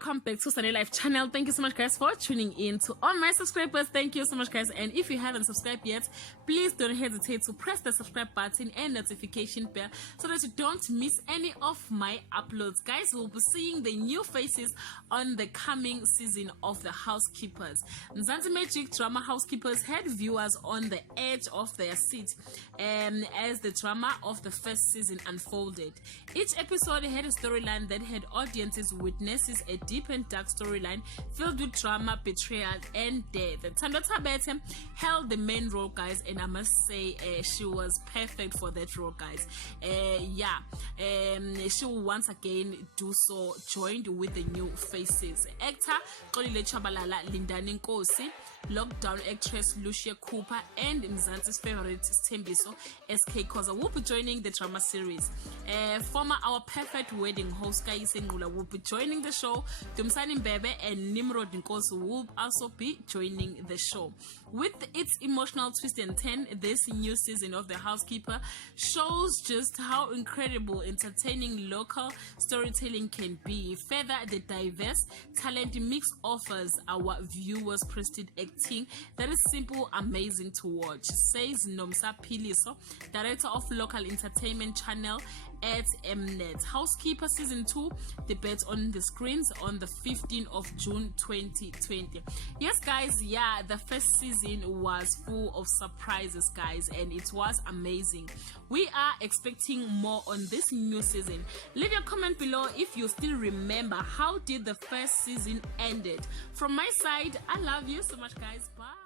welcome back to Sunny Life channel. Thank you so much guys for tuning in. To all my subscribers, thank you so much guys, and if you haven't subscribed yet, please don't hesitate to press the subscribe button and notification bell so that you don't miss any of my uploads. Guys, we'll be seeing the new faces on the coming season of The Housekeepers. Mzansi Magic drama Housekeepers had viewers on the edge of their seat as the drama of the first season unfolded. Each episode had a storyline that had audiences witnesses a deep and dark storyline filled with drama, betrayal, and death. Thando Thabethe held the main role, guys, and I must say she was perfect for that role, guys. She will once again do so, joined with the new faces. Actor Xolile Tshabalala, Lindani Nkosi, lockdown actress Lucia Cooper, and Mzansi's favorite Thembiso SK Khoza will be joining the drama series. Former Our Perfect Wedding host Kayise Ngqula will be joining the show. Dumsani Mbebe and Nimrod Nkosi will also be joining the show. With its emotional twist and turn, this new season of The Housekeeper shows just how incredible entertaining local storytelling can be. Further, the diverse talent mix offers our viewers prestige acting that is simple, amazing to watch, says Nomsa Philiso, director of local entertainment channel at Mnet. Housekeeper Season 2 debates on the screens on the 15th of June 2020. Yes guys, the first season was full of surprises, guys, and it was amazing. We are expecting more on this new season. Leave your comment below if you still remember how did the first season ended. From my side, I love you so much guys. Bye.